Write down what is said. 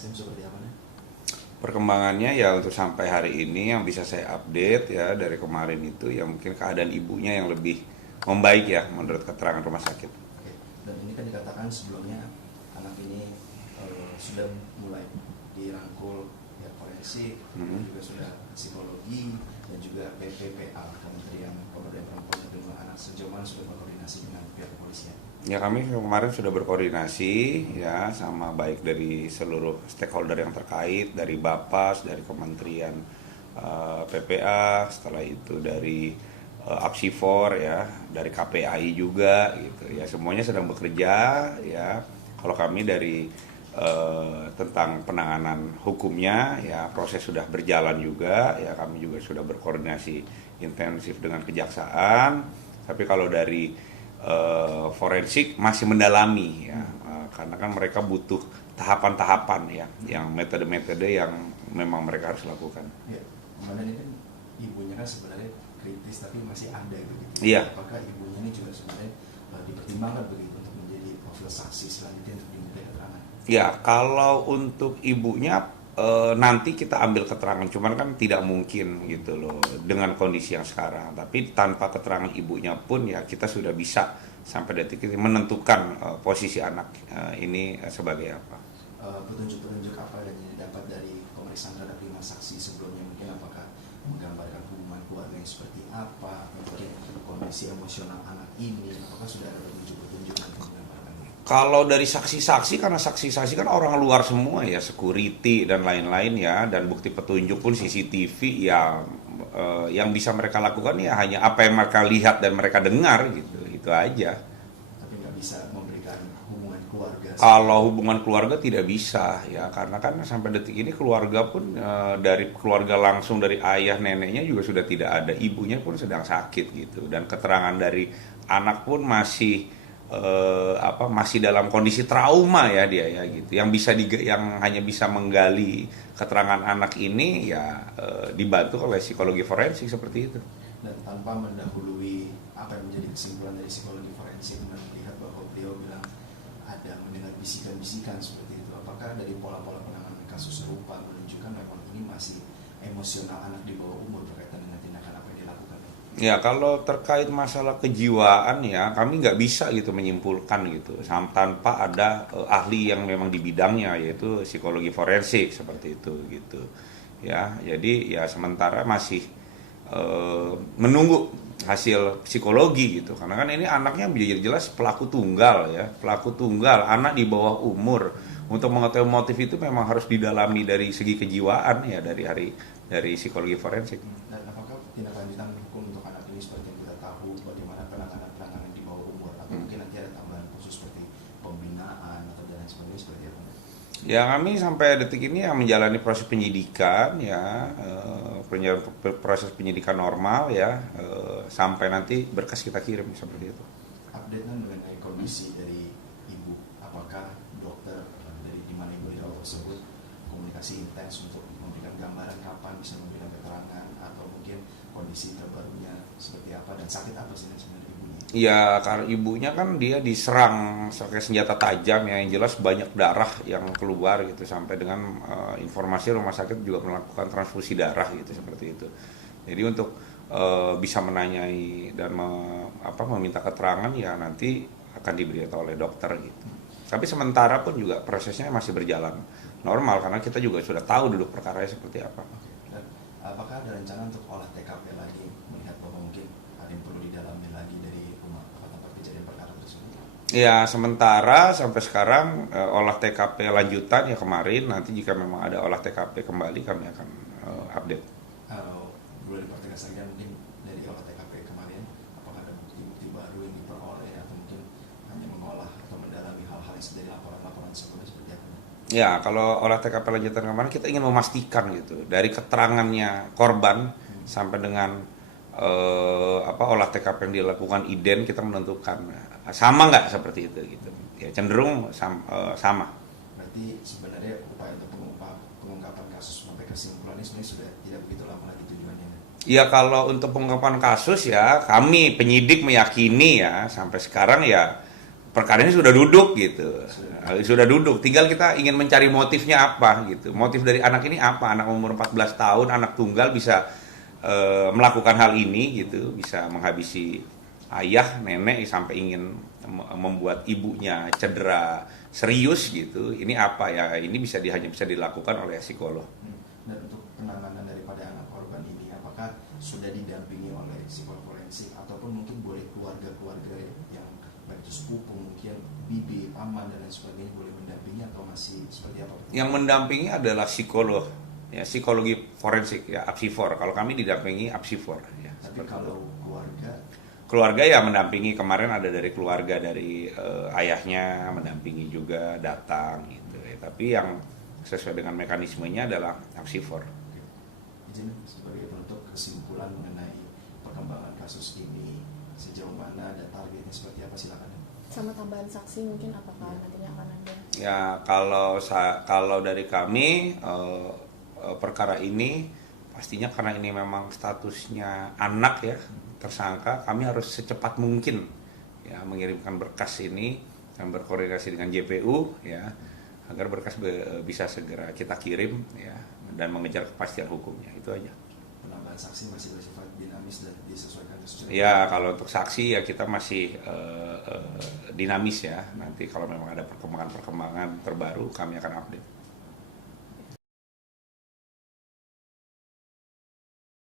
Seperti apa nih? Perkembangannya ya untuk sampai hari ini yang bisa saya update ya dari kemarin itu ya mungkin keadaan ibunya yang lebih membaik ya menurut keterangan rumah sakit. Oke. Dan ini kan dikatakan sebelumnya anak ini sudah mulai dirangkul ya forensik, dan juga sudah psikologi dan juga PPPA Kementerian Pemberdayaan Perempuan dan Perlindungan Anak sejauh mana sudah berkoordinasi dengan pihak kepolisian. Ya kami kemarin sudah berkoordinasi ya sama baik dari seluruh stakeholder yang terkait dari Bapas, dari Kementerian PPA, setelah itu dari Apsifor ya, dari KPAI juga gitu ya. Semuanya sedang bekerja ya. Kalau kami dari tentang penanganan hukumnya ya proses sudah berjalan juga ya, kami juga sudah berkoordinasi intensif dengan kejaksaan. Tapi kalau dari forensik masih mendalami ya, karena kan mereka butuh tahapan-tahapan ya, yang metode-metode yang memang mereka harus lakukan. Ya, kemudian ini kan ibunya kan sebenarnya kritis tapi masih ada begitu. Iya. Apakah ibunya ini juga sebenarnya dipertimbangkan begitu untuk menjadi profil saksi selanjutnya untuk diminta keterangan? Ya, kalau untuk ibunya nanti kita ambil keterangan, cuman kan tidak mungkin gitu loh dengan kondisi yang sekarang. Tapi tanpa keterangan ibunya pun ya kita sudah bisa sampai detik ini menentukan posisi anak ini sebagai apa. Petunjuk-petunjuk apa yang didapat dari pemeriksaan terhadap 5 saksi sebelumnya, mungkin apakah menggambarkan hubungan keluarga yang seperti apa, mungkin kondisi emosional anak ini, apakah sudah ada petunjuk-petunjuk yang menggambarkan? Kalau dari saksi-saksi, karena saksi-saksi kan orang luar semua ya, security dan lain-lain ya, dan bukti petunjuk pun CCTV ya, yang bisa mereka lakukan ya hanya apa yang mereka lihat dan mereka dengar gitu, itu aja. Tapi nggak bisa memberikan hubungan keluarga. Kalau hubungan keluarga tidak bisa ya, karena kan sampai detik ini keluarga pun dari keluarga langsung dari ayah neneknya juga sudah tidak ada, ibunya pun sedang sakit gitu, dan keterangan dari anak pun masih masih dalam kondisi trauma ya dia ya gitu. Yang hanya bisa menggali keterangan anak ini ya dibantu oleh psikologi forensik seperti itu. Dan tanpa mendahului apa yang menjadi kesimpulan dari psikologi forensik, dan melihat bahwa beliau bilang ada mendengar bisikan-bisikan seperti itu, apakah dari pola-pola penanganan kasus serupa menunjukkan memang ini masih emosional anak di bawah umur berkaitan dengan tindakan apa yang dilakukan? Ya kalau terkait masalah kejiwaan ya kami nggak bisa gitu menyimpulkan gitu tanpa ada ahli yang memang di bidangnya, yaitu psikologi forensik seperti itu gitu ya. Jadi ya sementara masih menunggu hasil psikologi gitu, karena kan ini anaknya jelas pelaku tunggal ya, pelaku tunggal anak di bawah umur. Untuk mengetahui motif itu memang harus didalami dari segi kejiwaan ya, dari psikologi forensik. Dan apakah tindak lanjutan hukum untuk anak ini seperti yang kita tahu, bagaimana penanganan di bawah umur, atau mungkin nanti ada tambahan khusus seperti pembinaan atau dan lain sebagainya seperti apa? Ya kami sampai detik ini yang menjalani proses penyidikan ya, proses penyidikan normal ya, sampai nanti berkas kita kirim seperti itu. Update mengenai kondisi dari ibu, apakah dokter dari di mana ibu dirawat tersebut komunikasi intens untuk memberikan gambaran kapan bisa memberikan keterangan, atau mungkin kondisi terbarunya seperti apa dan sakit apa sih sebenarnya ibunya? Ya karena ibunya kan dia diserang pakai senjata tajam ya, yang jelas banyak darah yang keluar gitu, sampai dengan informasi rumah sakit juga melakukan transfusi darah gitu seperti itu. Jadi untuk bisa menanyai dan meminta keterangan ya nanti akan diberitahu oleh dokter gitu. Tapi sementara pun juga prosesnya masih berjalan normal, karena kita juga sudah tahu duduk perkaranya seperti apa. Dan apakah ada rencana untuk olah TKP lagi, melihat bahwa mungkin ada yang perlu didalami lagi dari rumah tempat kejadian perkara tersebut? Ya sementara sampai sekarang olah TKP lanjutan ya kemarin, nanti jika memang ada olah TKP kembali kami akan update. Boleh dipertegas lagi mungkin dari olah TKP kemarin, apakah ada bukti-bukti baru yang diperoleh, atau mungkin hanya mengolah atau mendalami hal-hal yang sudah laporan-laporan sebelumnya seperti apa? Ya kalau olah TKP lanjutan kemarin kita ingin memastikan gitu dari keterangannya korban sampai dengan olah TKP yang dilakukan ident, kita menentukan sama nggak seperti itu gitu. Ya cenderung sama. Berarti sebenarnya upaya untuk pengungkapan kasus sampai kesimpulan ini sebenarnya sudah tidak begitu lama lagi tujuannya. Ya kalau untuk pengungkapan kasus ya kami penyidik meyakini ya sampai sekarang ya perkaranya sudah duduk gitu, sudah duduk. Tinggal kita ingin mencari motifnya apa gitu. Motif dari anak ini apa? Anak umur 14 tahun, anak tunggal bisa melakukan hal ini gitu, bisa menghabisi ayah, nenek sampai ingin membuat ibunya cedera serius gitu. Ini apa ya? Ini hanya bisa dilakukan oleh psikolog. Dan untuk penanganan daripada anak korban ini, apakah sudah didampingi oleh psikolog forensik ataupun mungkin boleh keluarga-keluarga yang baik itu sepupu, mungkin bibi, paman dan lain sebagainya boleh mendampingi atau masih seperti apa? Yang mendampingi adalah psikolog, ya psikologi forensik ya, apsifor. Kalau kami didampingi apsifor. Ya, tapi kalau keluarga ya mendampingi. Kemarin ada dari keluarga dari ayahnya mendampingi juga datang gitu. Ya. Tapi yang sesuai dengan mekanismenya adalah apsifor. Izin sebagai penutup kesimpulan mengenai perkembangan kasus ini sejauh mana dan targetnya seperti apa, silakan. Sama tambahan saksi mungkin apakah nantinya akan ada? Ya kalau dari kami perkara ini pastinya karena ini memang statusnya anak ya tersangka, kami harus secepat mungkin ya mengirimkan berkas ini dan berkoordinasi dengan JPU ya agar berkas bisa segera kita kirim ya dan mengejar kepastian hukumnya. Itu aja. Penambahan saksi masih bersifat dinamis dan disesuaikan kasus. Ya kalau untuk saksi ya kita masih dinamis ya. Nanti kalau memang ada perkembangan terbaru kami akan update.